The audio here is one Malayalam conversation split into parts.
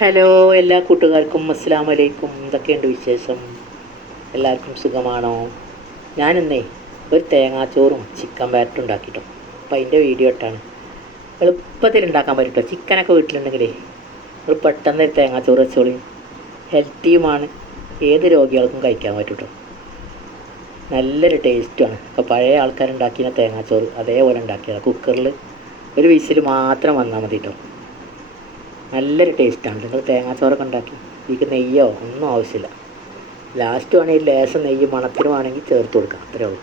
ഹലോ, എല്ലാ കൂട്ടുകാർക്കും അസ്സലാമു അലൈക്കും. എന്തൊക്കെയുണ്ട് വിശേഷം? എല്ലാവർക്കും സുഖമാണോ? ഞാനിന്നേ ഒരു തേങ്ങാച്ചോറും ചിക്കൻ ബാറ്റും ഉണ്ടാക്കിട്ടോ. അപ്പോൾ അതിൻ്റെ വീഡിയോ ഇട്ടാണ്. എളുപ്പത്തിൽ ഉണ്ടാക്കാൻ പറ്റുമോ? ചിക്കനൊക്കെ വീട്ടിലുണ്ടെങ്കിലേ ഒരു പെട്ടെന്ന് ഒരു തേങ്ങാച്ചോറ് വെച്ചോളി. ഹെൽത്തിയുമാണ്, ഏത് രോഗികൾക്കും കഴിക്കാൻ പറ്റും. നല്ലൊരു ടേസ്റ്റുമാണ്. അപ്പോൾ പഴയ ആൾക്കാരുണ്ടാക്കിയ തേങ്ങാച്ചോറ് അതേപോലെ ഉണ്ടാക്കിയത് കുക്കറിൽ ഒരു വിസിൽ മാത്രം വന്നാൽ മതി കേട്ടോ. നല്ലൊരു ടേസ്റ്റാണ്. നിങ്ങൾ തേങ്ങാച്ചോറൊക്കെ ഉണ്ടാക്കി ഇതിക്ക് നെയ്യോ ഒന്നും ആവശ്യമില്ല. ലാസ്റ്റ് വേണമെങ്കിൽ ലേശം നെയ്യ് മണത്തിന് വേണമെങ്കിൽ ചേർത്ത് കൊടുക്കാം, അത്രേ ഉള്ളൂ.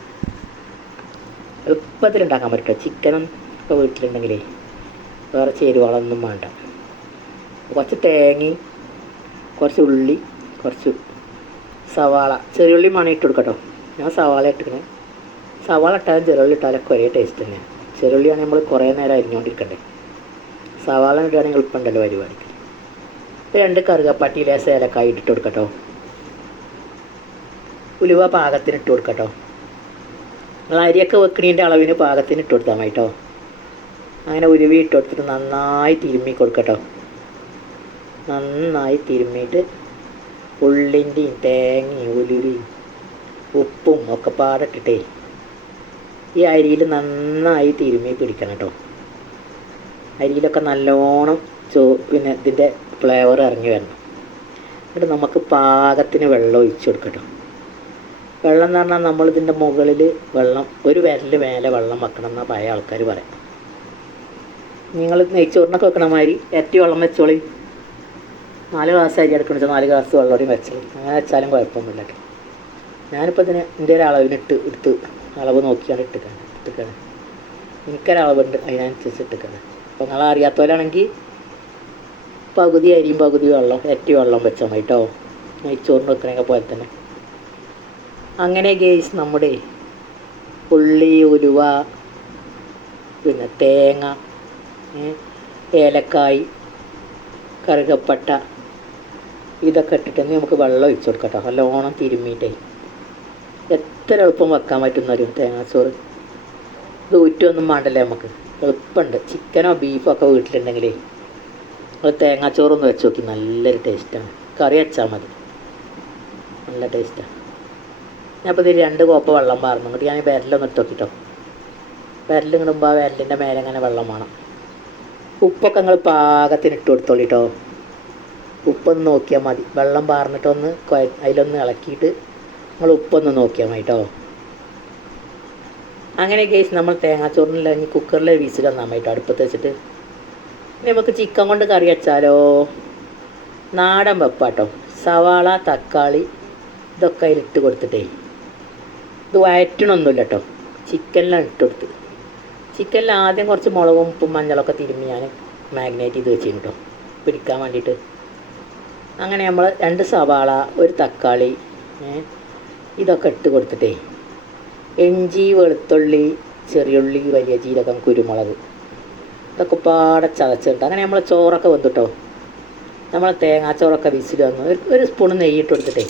എളുപ്പത്തിൽ ഉണ്ടാക്കാൻ പറ്റും. ചിക്കനും ഒക്കെ വീട്ടിലുണ്ടെങ്കിലേ വേറെ ചേരുവകളൊന്നും വേണ്ട. കുറച്ച് തേങ്ങയും കുറച്ച് ഉള്ളി, കുറച്ച് സവാള, ചെറിയുള്ളി മണം ഇട്ട് കൊടുക്കട്ടോ. ഞാൻ സവാള ഇട്ടിക്കണേ. സവാള ഇട്ടാലും ചെറുള്ളി ഇട്ടാലൊക്കെ ഒരേ ടേസ്റ്റ് തന്നെയാണ്. ചെറുള്ളിയാണെങ്കിൽ നമ്മൾ കുറേ നേരം അരിഞ്ഞുകൊണ്ടിരിക്കണ്ടേ. സവാള ഇടുകയാണെങ്കിൽ എളുപ്പമുണ്ടല്ലോ പരിപാടിക്ക്. 2 കറുകപ്പട്ടി, ലേശം ഏലക്കായ ഇട്ടിട്ട് കൊടുക്കട്ടോ. ഉലുവ പാകത്തിന് ഇട്ട് കൊടുക്കട്ടോ. നിങ്ങൾ അരിയൊക്കെ വെക്കണീൻ്റെ അളവിന് പാകത്തിന് ഇട്ട് കൊടുത്താൽ മതി കേട്ടോ. അങ്ങനെ ഉലുവ ഇട്ട് കൊടുത്തിട്ട് നന്നായി തിരുമ്മി കൊടുക്കട്ടോ. നന്നായി തിരുമ്മിയിട്ട് ഉള്ളിൻ്റെയും തേങ്ങയും ഉലുവയും ഉപ്പും ഒക്കെ പാടിട്ടിട്ടേ ഈ അരിയിൽ നന്നായി തിരുമ്മി പിടിക്കണം കേട്ടോ. അരിയിലൊക്കെ നല്ലോണം പിന്നെ ഇതിൻ്റെ ഫ്ലേവർ ഇറങ്ങി വരണം. എന്നിട്ട് നമുക്ക് പാകത്തിന് വെള്ളം ഒഴിച്ച് കൊടുക്കട്ടോ. വെള്ളം എന്ന് പറഞ്ഞാൽ നമ്മളിതിൻ്റെ മുകളിൽ വെള്ളം ഒരു വിരൽ മേലെ വെള്ളം വെക്കണം എന്നാണ് പഴയ ആൾക്കാർ പറയാം. നിങ്ങൾ നെയ്ച്ചോറിനൊക്കെ വെക്കണ മാതിരി ഇരട്ടി വെള്ളം വെച്ചോളി. 4 ഗ്ലാസ് അരി എടുക്കണം വെച്ചാൽ 4 ഗ്ലാസ് വെള്ളം കൂടി വെച്ചോളി. അങ്ങനെ വെച്ചാലും കുഴപ്പമൊന്നുമില്ല കേട്ടോ. ഞാനിപ്പോൾ ഇതിന് എൻ്റെ ഒരു എടുത്ത് അളവ് നോക്കിയാണ് ഇട്ടിക്കാണ്. എനിക്കൊരളവുണ്ട്, അതിനനുസരിച്ച് ഇട്ടിക്കാണ്. അപ്പോൾ നിങ്ങൾ അറിയാത്തവരാണെങ്കിൽ പകുതി അരിയും പകുതി വെള്ളം ഇരട്ടി വെള്ളം വെച്ചാൽ മതി കേട്ടോ. നെയ്ച്ചോറിന് വെക്കണൊക്കെ പോലെ തന്നെ. അങ്ങനെ ഗേസ് നമ്മുടെ ഉള്ളി, ഉലുവ, പിന്നെ തേങ്ങ, ഏലക്കായ്, കറുകപ്പട്ട ഇതൊക്കെ ഇട്ടിട്ട് നമുക്ക് വെള്ളം ഒഴിച്ച് കൊടുക്കാം കേട്ടോ. നല്ലോണം തിരുമ്മിയിട്ടേ. എത്ര എളുപ്പം വെക്കാൻ പറ്റുന്നൊരു തേങ്ങാച്ചോറ്. ഇത് ഊറ്റൊന്നും വേണ്ടല്ലേ, നമുക്ക് എളുപ്പമുണ്ട്. ചിക്കനോ ബീഫോ ഒക്കെ വീട്ടിലുണ്ടെങ്കിലേ അത് തേങ്ങാച്ചോറൊന്ന് വെച്ച് നോക്കി. നല്ലൊരു ടേസ്റ്റാണ്. കറി വെച്ചാൽ മതി, നല്ല ടേസ്റ്റാണ്. ഞാൻ ഇപ്പോൾ ഇതിൽ 2 കോപ്പ വെള്ളം പാർന്നു. എന്നിട്ട് ഞാൻ വിരലൊന്ന് ഇട്ട് നോക്കിട്ടോ. വിരലിടുമ്പോൾ ആ വിരലിൻ്റെ മേലെ ഇങ്ങനെ വെള്ളം വേണം. ഉപ്പൊക്കെ നിങ്ങൾ പാകത്തിന് ഇട്ട് കൊടുത്തോളൂ കേട്ടോ. ഉപ്പൊന്ന് നോക്കിയാൽ മതി. വെള്ളം പാർന്നിട്ടൊന്ന് അതിലൊന്ന് ഇളക്കിയിട്ട് നിങ്ങൾ ഉപ്പൊന്ന് നോക്കിയാൽ മതി കേട്ടോ. അങ്ങനെ കേസ് നമ്മൾ തേങ്ങാച്ചോറിനില്ലെങ്കിൽ കുക്കറിലെ വിസിൽ തന്നാൽ മതി കേട്ടോ, അടുപ്പത്ത് വെച്ചിട്ട്. ഇനി നമുക്ക് ചിക്കൻ കൊണ്ട് കറി വെച്ചാലോ? നാടൻ വെപ്പാട്ടോ. സവാള, തക്കാളി ഇതൊക്കെ അതിലിട്ട് കൊടുത്തിട്ടേ ഇത് വഴറ്റണമൊന്നുമില്ല കേട്ടോ. ചിക്കനിലാണ് ഇട്ട് കൊടുത്ത്. ചിക്കനിൽ ആദ്യം കുറച്ച് മുളകും ഉപ്പും മഞ്ഞളൊക്കെ തിരുമ്മി ഞാൻ മാഗ്നേറ്റ് ചെയ്ത് വെച്ചിരുന്നു കേട്ടോ, പിടിക്കാൻ വേണ്ടിയിട്ട്. അങ്ങനെ നമ്മൾ 2 സവാള, 1 തക്കാളി ഇതൊക്കെ ഇട്ട് കൊടുത്തിട്ടേ ഇഞ്ചി, വെളുത്തുള്ളി, ചെറിയുള്ളി, വലിയ ജീരകം, കുരുമുളക് ഇതൊക്കെ പാടെ ചതച്ചിട്ട് അങ്ങനെ നമ്മൾ ചോറൊക്കെ വന്നിട്ടോ. നമ്മൾ തേങ്ങാച്ചോറൊക്കെ വിസിൽ വന്നു. ഒരു സ്പൂൺ നെയ്യിട്ട് കൊടുത്തിട്ടേ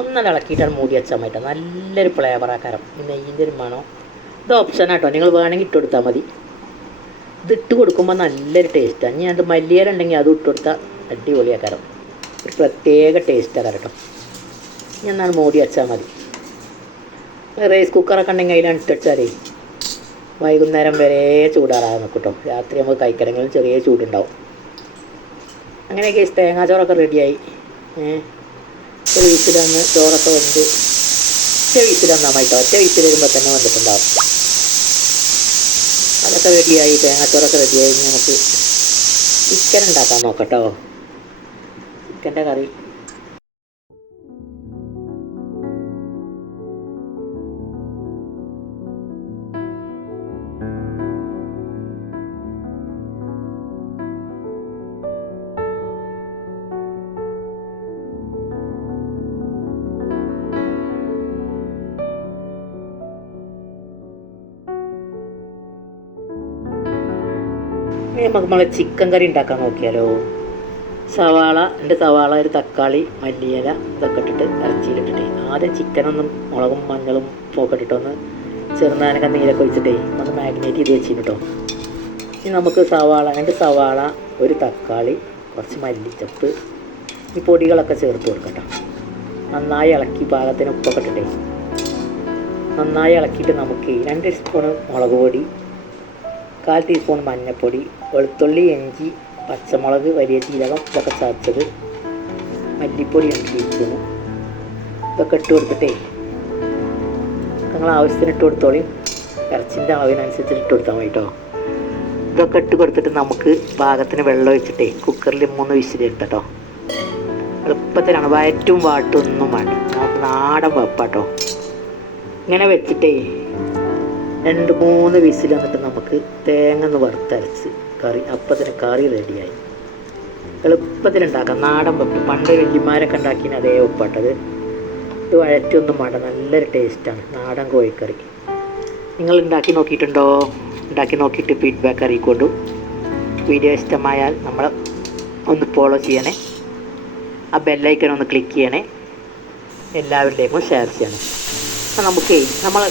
ഒന്നും ഇളക്കിയിട്ടാണ് മൂടി വെച്ചാൽ മതി. നല്ലൊരു ഫ്ലേവറാക്കാരം ഈ നെയ്യിൻ്റെ ഒരു മണം. ഇത് ഓപ്ഷനാട്ടോ, നിങ്ങൾ വേണമെങ്കിൽ ഇട്ട് കൊടുത്താൽ മതി. ഇതിട്ട് കൊടുക്കുമ്പോൾ നല്ലൊരു ടേസ്റ്റാണ്. ഇനി അത് മല്ലിയില ഉണ്ടെങ്കിൽ അതും ഇട്ട് കൊടുത്താൽ അടിപൊളിയാക്കാരം. ഒരു പ്രത്യേക ടേസ്റ്റാണ് കേട്ടോ. ഇനി എന്നാൽ മൂടി വെച്ചാൽ മതി. റൈസ് കുക്കറൊക്കെ ഉണ്ടെങ്കിൽ അതിലാണ് ഇട്ടുവെച്ചാലേ വൈകുന്നേരം വരെ ചൂടാറാതെ നിൽക്കും കേട്ടോ. രാത്രി നമുക്ക് കഴിക്കണമെങ്കിലും ചെറിയ ചൂടുണ്ടാവും. അങ്ങനെയൊക്കെ തേങ്ങാച്ചോറൊക്കെ റെഡിയായി. ഒരു വിസിൽ വന്ന് ചോറൊക്കെ വന്ന് ഒറ്റ വിസിൽ വന്നാൽ മതി കേട്ടോ. ഒറ്റ വിസിൽ വരുമ്പോൾ തന്നെ വന്നിട്ടുണ്ടാവും. അതൊക്കെ റെഡിയായി, തേങ്ങാച്ചോറൊക്കെ റെഡിയായി. നമുക്ക് ചിക്കൻ ഉണ്ടാക്കാൻ നോക്കാം കേട്ടോ. ചിക്കൻ്റെ കറി നമുക്ക് നമ്മളെ ചിക്കൻ കറി ഉണ്ടാക്കാൻ നോക്കിയാലോ? സവാള, 2 സവാള, 1 തക്കാളി, മല്ലിയില ഇതൊക്കെ ഇട്ടിട്ട് ഇറച്ചിയിലിട്ടിട്ടേ ആദ്യം ചിക്കനൊന്നും മുളകും മഞ്ഞളും ഒക്കെ ഇട്ടിട്ടൊന്ന് ചെറുനാരങ്ങ നീരൊക്കെ ഒഴിച്ചിട്ടേ മാഗ്നേറ്റ് ചെയ്ത് വെച്ചിട്ട് കേട്ടോ. ഇനി നമുക്ക് 2 സവാള, 1 തക്കാളി, കുറച്ച് മല്ലിച്ചപ്പ്, ഈ പൊടികളൊക്കെ ചേർത്ത് കൊടുക്കട്ടോ. നന്നായി ഇളക്കി പാകത്തിന് ഉപ്പൊക്കെ ഇട്ടിട്ടേ നന്നായി ഇളക്കിയിട്ട് നമുക്ക് 2 സ്പൂണ് മുളക് പൊടി, 1/4 ടീസ്പൂൺ മഞ്ഞൾപ്പൊടി, വെളുത്തുള്ളി, ഇഞ്ചി, പച്ചമുളക്, വലിയ ജീരകം ഇതൊക്കെ ചതച്ചത്, മല്ലിപ്പൊടി 2 ടീസ്പൂണ് ഇതൊക്കെ ഇട്ട് കൊടുത്തിട്ടേ നിങ്ങൾ ആവശ്യത്തിന് ഇട്ട് കൊടുത്തോളി. ഇറച്ചിൻ്റെ അളവിനനുസരിച്ച് ഇട്ട് കൊടുത്താൽ മതി കേട്ടോ. ഇതൊക്കെ ഇട്ട് കൊടുത്തിട്ട് നമുക്ക് പാകത്തിന് വെള്ളം ഒഴിച്ചിട്ടേ കുക്കറിൽ 3 വിസിൽ എടുത്തട്ടോ. എളുപ്പത്തിലാണ്, വയറ്റും വാട്ടൊന്നും വേണ്ട, നമുക്ക് നാടൻ വെപ്പാട്ടോ. ഇങ്ങനെ വെച്ചിട്ടേ 2-3 വിസിൽ വന്നിട്ട് നമുക്ക് തേങ്ങ ഒന്ന് വറുത്തരച്ച് കറി, അപ്പത്തിന് കറി റെഡിയായി. എളുപ്പത്തിലുണ്ടാക്കാം നാടൻ വെപ്പ്. പണ്ട് വല്യമാരൊക്കെ ഉണ്ടാക്കിന് അതേ വെപ്പാട്ടത്. ഇത് വഴറ്റൊന്നും വേണ്ട, നല്ലൊരു ടേസ്റ്റാണ് നാടൻ കോഴിക്കറി. നിങ്ങൾ ഉണ്ടാക്കി നോക്കിയിട്ടുണ്ടോ? ഉണ്ടാക്കി നോക്കിയിട്ട് ഫീഡ്ബാക്ക് അറിയിക്കൊണ്ടു. വീഡിയോ ഇഷ്ടമായാൽ നമ്മൾ ഒന്ന് ഫോളോ ചെയ്യണേ, ആ ബെല്ലൈക്കൺ ഒന്ന് ക്ലിക്ക് ചെയ്യണേ, എല്ലാവരുടെയും ഷെയർ ചെയ്യണം. അപ്പം നമ്മൾ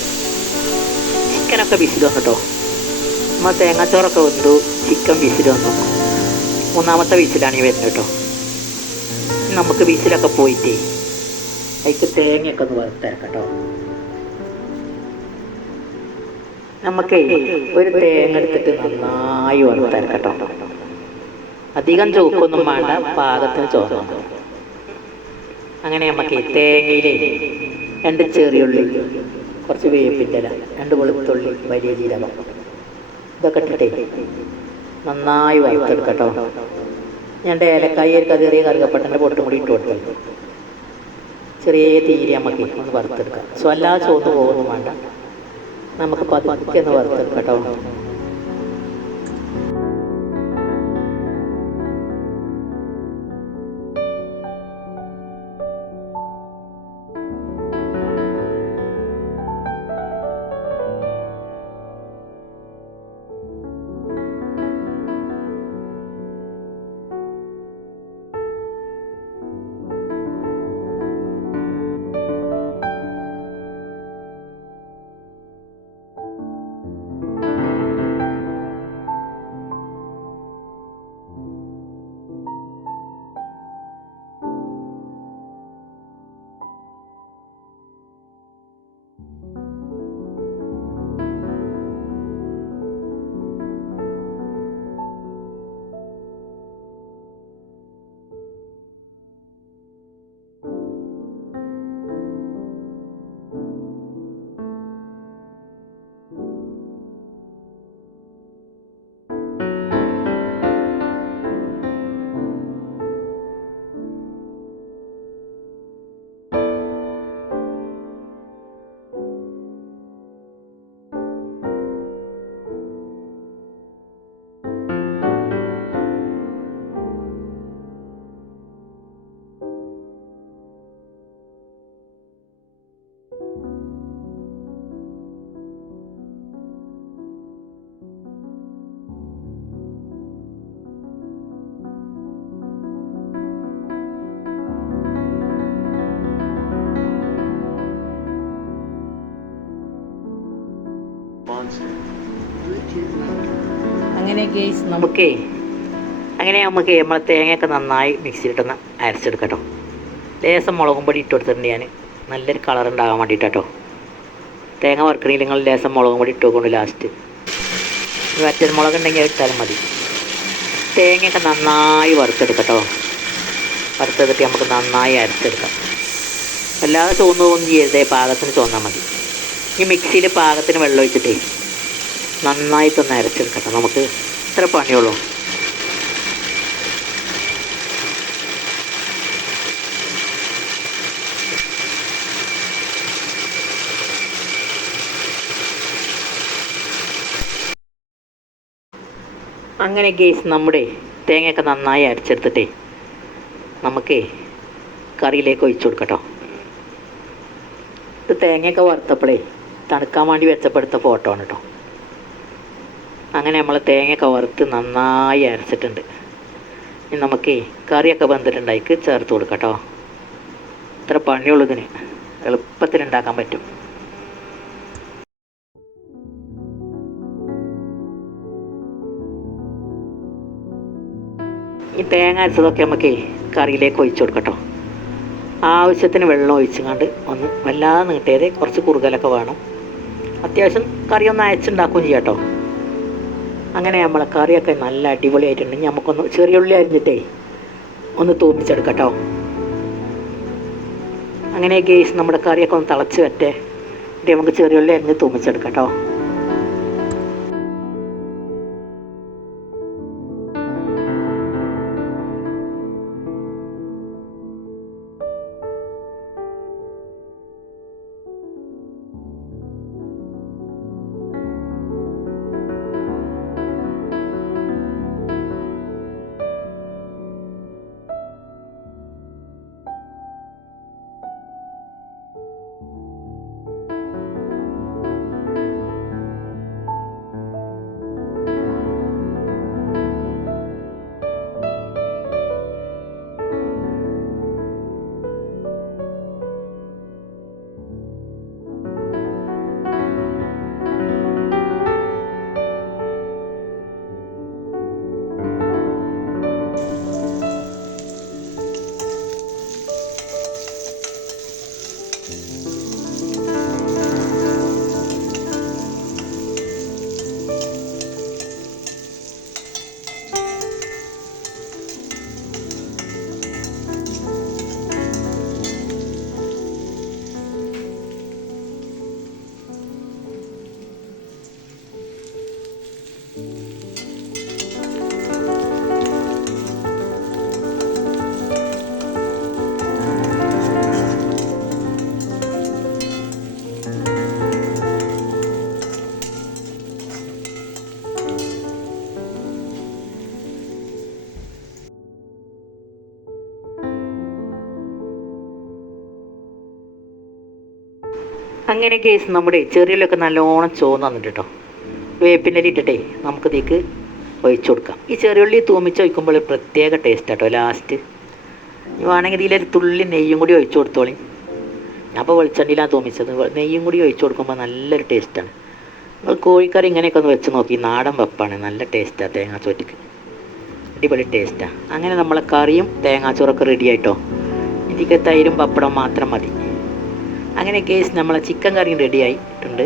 ചിക്കനൊക്കെ വിസിൽ വന്നു കേട്ടോ. നമ്മൾ തേങ്ങാച്ചോറൊക്കെ വന്നു, ചിക്കൻ വിസിൽ വന്നു. 3ാമത്തെ വിസിലാണ് ഈ വരുന്നത് കേട്ടോ. നമുക്ക് വിസിലൊക്കെ പോയിട്ടേ അതിക്ക് തേങ്ങയൊക്കെ ഒന്ന് വറുത്തരക്കാം കേട്ടോ. നമുക്ക് ഒരു തേങ്ങ എടുത്തിട്ട് നന്നായി വറുത്തരക്കാം കേട്ടോ. അധികം ചോക്കൊന്നും വേണ്ട, പാകത്തിന് ചോറുണ്ട്. അങ്ങനെ നമുക്ക് തേങ്ങയിലെ 2 ചെറിയുള്ളി, കുറച്ച് വേപ്പിൻ്റെ ഇല, 2 വെളുത്തുള്ളി, വലിയ ജീരകം ഇതൊക്കെ ഇട്ടിട്ടേ നന്നായി വറുത്തെടുക്കാം കേട്ടോ. ഞാൻ ഏലക്കായി ചെറിയ കറുകപ്പട്ടൻ്റെ പൊട്ടും കൂടി ഇട്ട് കൊടുത്തു. ചെറിയ തീരെ നമുക്ക് ഒന്ന് വറുത്തെടുക്കാം. എല്ലാ ചോന്ന് പോകുന്നു വേണ്ട, നമുക്ക് പതുക്കെ ഒന്ന് വറുത്തെടുക്കാം കേട്ടോ. അങ്ങനെ ഗെയ്സ് നമുക്ക് നമ്മളെ തേങ്ങയൊക്കെ നന്നായി മിക്സിയിലിട്ടൊന്ന് അരച്ചെടുക്കട്ടോ. ലേശം മുളകും പൊടി ഇട്ട് കൊടുത്തിട്ടുണ്ട് ഞാൻ, നല്ലൊരു കളർ ഉണ്ടാകാൻ വേണ്ടിയിട്ടോ. തേങ്ങ വറുക്കണമെങ്കിൽ നിങ്ങൾ ലേശം മുളകും പൊടി ഇട്ട് വെക്കൊണ്ട് ലാസ്റ്റ്. വറ്റൽ മുളക് ഉണ്ടെങ്കിൽ ഇട്ടാലും മതി. തേങ്ങയൊക്കെ നന്നായി വറുത്തെടുക്കട്ടോ. വറുത്തെടുത്തിട്ട് നമുക്ക് നന്നായി അരച്ചെടുക്കാം. അല്ലാതെ തോന്നുകയൊന്നും ചെയ്യരുതേ, പാകത്തിന് തോന്നാൽ മതി. ഈ മിക്സിയിൽ പാകത്തിന് വെള്ളം ഒഴിച്ചിട്ടേ നന്നായിട്ടൊന്ന് അരച്ചെടുക്കട്ടെ. നമുക്ക് ഇത്ര പണിയുള്ളൂ. അങ്ങനെ ഗേസ് നമ്മുടെ തേങ്ങയൊക്കെ നന്നായി അരച്ചെടുത്തിട്ടേ നമുക്ക് കറിയിലേക്ക് ഒഴിച്ചു കൊടുക്കട്ടോ. ഇത് തേങ്ങയൊക്കെ വറുത്തപ്പോഴേ തണുക്കാൻ വേണ്ടി വെച്ചപ്പെടുത്ത ഫോട്ടോ ആണ് കേട്ടോ. അങ്ങനെ നമ്മൾ തേങ്ങയൊക്കെ വറുത്ത് നന്നായി അരച്ചിട്ടുണ്ട്. ഇനി നമുക്ക് കറിയൊക്കെ വെന്തിട്ടുണ്ട്, അതിക്ക് ചേർത്ത് കൊടുക്കട്ടോ. ഇത്ര പണിയുള്ളൂ ഇതിന്, എളുപ്പത്തിൽ ഉണ്ടാക്കാൻ പറ്റും. ഈ തേങ്ങ അരച്ചതൊക്കെ നമുക്ക് കറിയിലേക്ക് ഒഴിച്ചു കൊടുക്കട്ടോ. ആവശ്യത്തിന് വെള്ളം ഒഴിച്ചുകൊണ്ട് ഒന്ന് വല്ലാതെ നീട്ടിയത്, കുറച്ച് കുറുകലൊക്കെ വേണം. അത്യാവശ്യം കറി ഒന്ന് അയച്ചുണ്ടാക്കുകയും ചെയ്യാം കേട്ടോ. അങ്ങനെ നമ്മളെ കറിയൊക്കെ നല്ല അടിപൊളിയായിട്ടുണ്ടെങ്കിൽ നമുക്കൊന്ന് ചെറിയ ഉള്ളി അരിഞ്ഞിട്ടേ ഒന്ന് തൂമിച്ചെടുക്കാം കേട്ടോ. അങ്ങനെ ഗേസ് നമ്മുടെ കറിയൊക്കെ ഒന്ന് തിളച്ച് വരട്ടെ. എന്നിട്ട് നമുക്ക് ചെറിയ ഉള്ളി അരിഞ്ഞ് തൂമിച്ചെടുക്കാം കേട്ടോ. അങ്ങനെ കേസ് നമ്മുടെ ചെറിയുള്ളിയൊക്കെ നല്ലോണം ചോന്ന് വന്നിട്ട് കേട്ടോ. വേപ്പിൻ്റെ ഇട്ടിട്ടേ നമുക്കിതേക്ക് ഒഴിച്ചു കൊടുക്കാം. ഈ ചെറിയുള്ളി തൂമിച്ച് ഒഴിക്കുമ്പോൾ ഒരു പ്രത്യേക ടേസ്റ്റ് കേട്ടോ. ലാസ്റ്റ് വേണമെങ്കിൽ ഇതിലൊരു തുള്ളി നെയ്യും കൂടി ഒഴിച്ചു കൊടുത്തോളി. ഞാൻ അപ്പോൾ വെളിച്ചെണ്ണയിലാണ് തൂമിച്ചത്. നെയ്യും കൂടി ഒഴിച്ചു കൊടുക്കുമ്പോൾ നല്ലൊരു ടേസ്റ്റാണ്. നമ്മൾ കോഴിക്കറി ഇങ്ങനെയൊക്കെ ഒന്ന് വെച്ച് നോക്കി. നാടൻ വെപ്പാണ്, നല്ല ടേസ്റ്റാണ്. തേങ്ങാച്ചോറ്റക്ക് അടിപൊളി ടേസ്റ്റാണ്. അങ്ങനെ നമ്മളെ കറിയും തേങ്ങാച്ചോറൊക്കെ റെഡി ആയിട്ടോ. ഇതിക്ക് തൈരും പപ്പടം മാത്രം മതി. അങ്ങനെ കേസ് നമ്മളെ ചിക്കൻ കറിയും റെഡി ആയിട്ടുണ്ട്.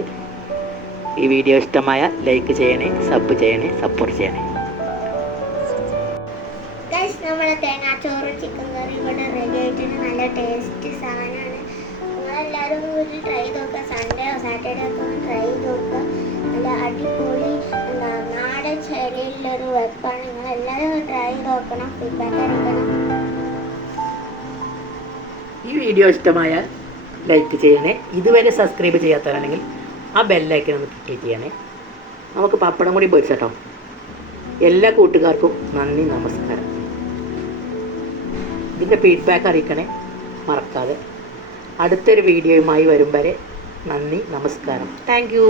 ഈ വീഡിയോ ഇഷ്ടമായ ലൈക്ക് ചെയ്യണേ, സബ് ചെയ്യണേ, സപ്പോർട്ട് ചെയ്യണേ. നമ്മളെ തേങ്ങാച്ചോറും ചിക്കൻ കറി ഇവിടെ റെഡി ആയിട്ടുണ്ട്. നല്ല ടേസ്റ്റ് സാധനമാണ്. നിങ്ങളെല്ലാവരും വീട്ടിൽ ട്രൈ ചെയ്ത് നോക്കുക. സൺഡേയോ സാറ്റർഡേ ഒക്കെ ഒന്ന് ട്രൈ ചെയ്ത് നോക്കുക. നല്ല അടിപൊളി നാടൻ ശൈലിയിലുള്ളൊരു വെപ്പാണ്. നിങ്ങളെല്ലാവരും ട്രൈ ചെയ്ത് നോക്കണം, ഫീഡ്ബാക്ക് അറിയിക്കണം. ഈ വീഡിയോ ഇഷ്ടമായാൽ ലൈക്ക് ചെയ്യണേ. ഇതുവരെ സബ്സ്ക്രൈബ് ചെയ്യാത്തവരാണെങ്കിൽ ആ ബെല്ലൈക്കൻ ഒന്ന് ക്ലിക്ക് ചെയ്യണേ. നമുക്ക് പപ്പടം കൂടി പൊരിച്ചട്ടോ. എല്ലാ കൂട്ടുകാർക്കും നന്ദി, നമസ്കാരം. ഇതിൻ്റെ ഫീഡ്ബാക്ക് അറിയിക്കണേ മറക്കാതെ. അടുത്തൊരു വീഡിയോയുമായി വരും വരെ നന്ദി, നമസ്കാരം. Thank you.